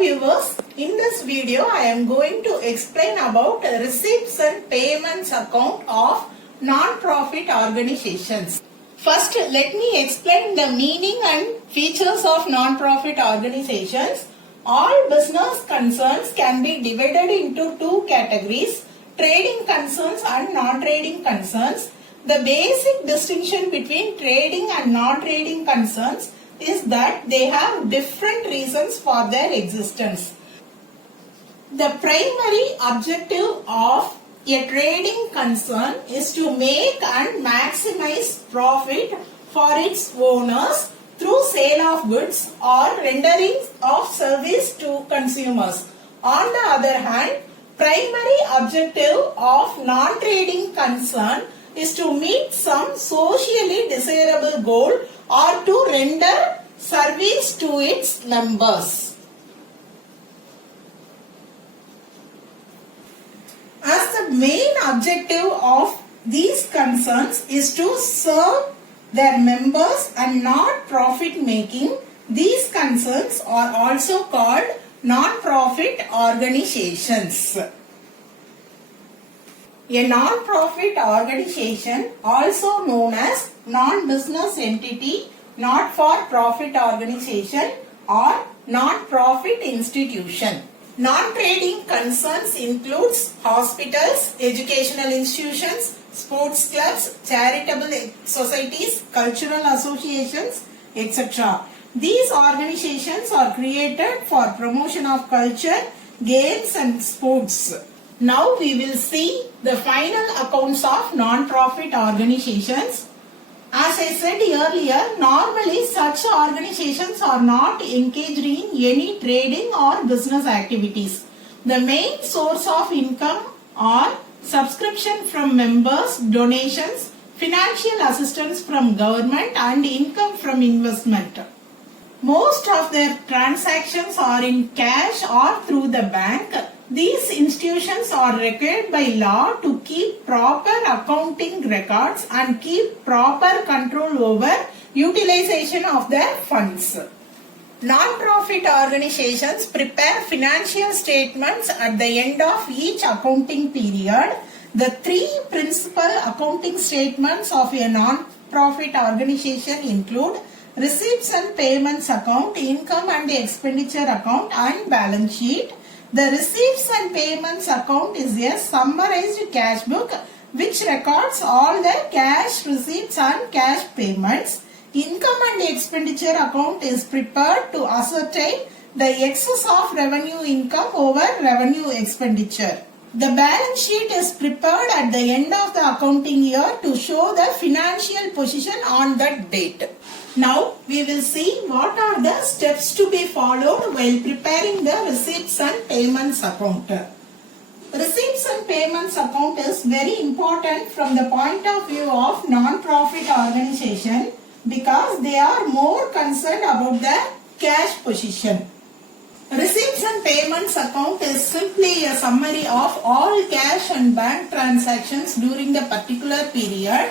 viewers, in this video I am going to explain about receipts and payments account of non-profit organizations. First, let me explain the meaning and features of non-profit organizations. All business concerns can be divided into two categories, trading concerns and non-trading concerns. The basic distinction between trading and non-trading concerns is that they have different reasons for their existence. The primary objective of a trading concern is to make and maximize profit for its owners through sale of goods or rendering of service to consumers. On the other hand, primary objective of non-trading concern is to meet some socially desirable goal or to render service to its members. As the main objective of these concerns is to serve their members and not profit making, these concerns are also called non-profit organizations. A non-profit organization, also known as non-business entity, not-for-profit organization or non-profit institution. Non-trading concerns includes hospitals, educational institutions, sports clubs, charitable societies, cultural associations, etc. These organizations are created for promotion of culture, games and sports. Now we will see the final accounts of non-profit organizations. As I said earlier, normally such organizations are not engaged in any trading or business activities. The main source of income are subscription from members, donations, financial assistance from government and income from investment. Most of their transactions are in cash or through the bank. These institutions are required by law to keep proper accounting records and keep proper control over utilization of their funds. Non-profit organizations prepare financial statements at the end of each accounting period. The three principal accounting statements of a non-profit organization include receipts and payments account, income and expenditure account and balance sheet. The receipts and payments account is a summarized cash book which records all the cash receipts and cash payments. Income and expenditure account is prepared to ascertain the excess of revenue income over revenue expenditure. The balance sheet is prepared at the end of the accounting year to show the financial position on that date. Now we will see what are the steps to be followed while preparing the receipts and payments account. Receipts and payments account is very important from the point of view of non-profit organization because they are more concerned about the cash position. Receipts and payments account is simply a summary of all cash and bank transactions during the particular period.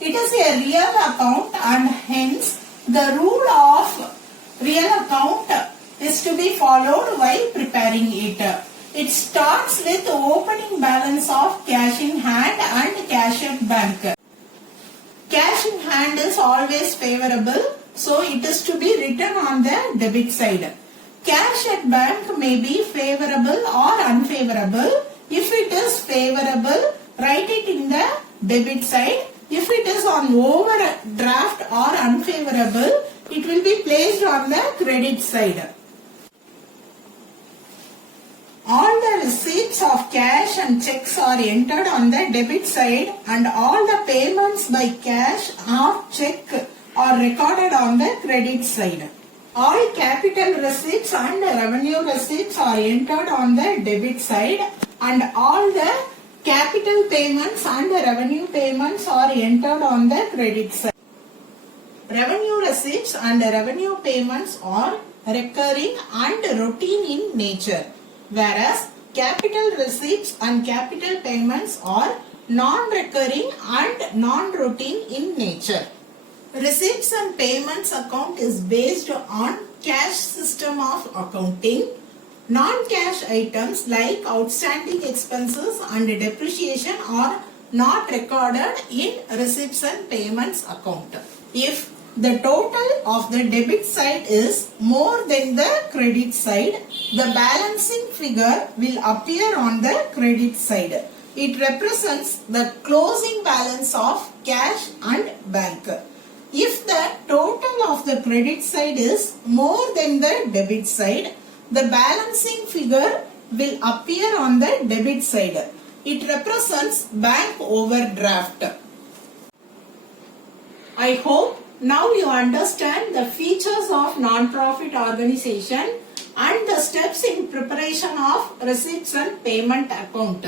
It is a real account and hence the rule of real account is to be followed while preparing it. It starts with opening balance of cash in hand and cash at bank. Cash in hand is always favorable, so it is to be written on the debit side. Cash at bank may be favorable or unfavorable. If it is favorable, write it in the debit side. If it is on overdraft or unfavorable, it will be placed on the credit side. All the receipts of cash and checks are entered on the debit side and all the payments by cash or check are recorded on the credit side. All capital receipts and revenue receipts are entered on the debit side and all the capital payments and revenue payments are entered on the credit side. Revenue receipts and revenue payments are recurring and routine in nature, whereas capital receipts and capital payments are non-recurring and non-routine in nature. Receipts and payments account is based on cash system of accounting. Non-cash items like outstanding expenses and depreciation are not recorded in receipts and payments account. If the total of the debit side is more than the credit side, the balancing figure will appear on the credit side. It represents the closing balance of cash and bank. If the total of the credit side is more than the debit side, the balancing figure will appear on the debit side. It represents bank overdraft. I hope now you understand the features of non-profit organization and the steps in preparation of receipts and payment account.